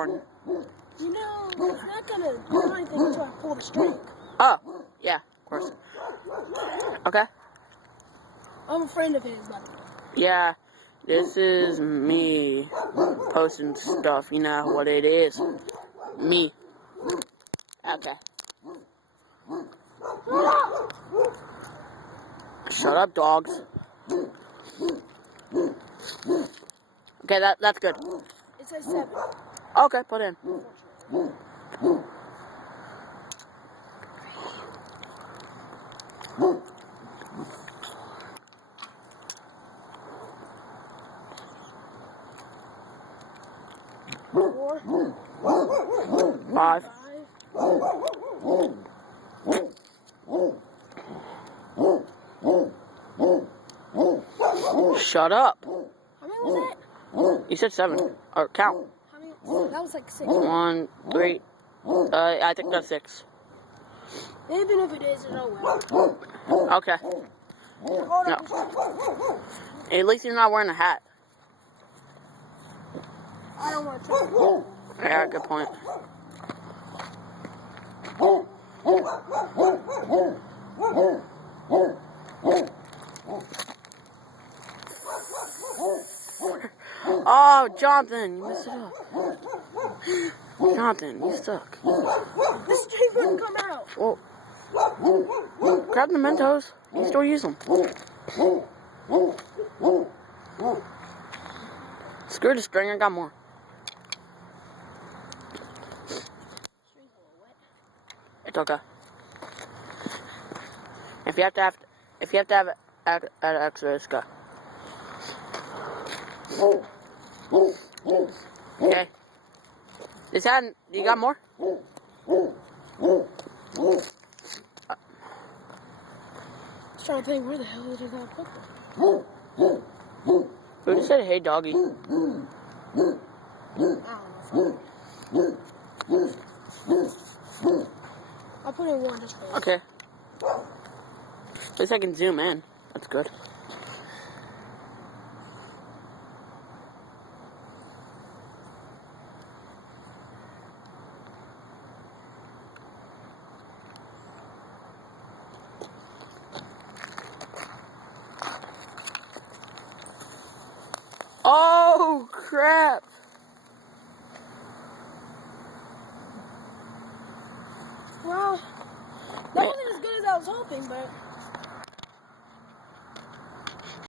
You know, it's not gonna do anything until I pull the string. Oh, yeah, of course. Okay. I'm a friend of his, by the way. Yeah, this is me posting stuff. You know what it is. Me. Okay. Shut up, dogs. Okay, that's good. It says 7. Okay, put in. Four. 5. Shut up. How many was that? You said 7. Or count. How many? That was like 6. 1, 3. I think that's 6. Even if it is, oh well. Okay. Hold No. up. At least you're not wearing a hat. I don't want to try. Yeah, good point. Oh, Jonathan, you messed it up. Jonathan, you suck. The string wouldn't come out. Well, grab the Mentos. You can still use them. Screw the string, I got more. It's okay. If you have to have extra, it's good. Okay. This hand, you got more? I was trying to think, where the hell is it going to put them? Who just said, hey, doggy? I don't know. I'll put in 1 just for you. Okay. At least I can zoom in. That's good. Oh, crap. Well, that wasn't as good as I was hoping, but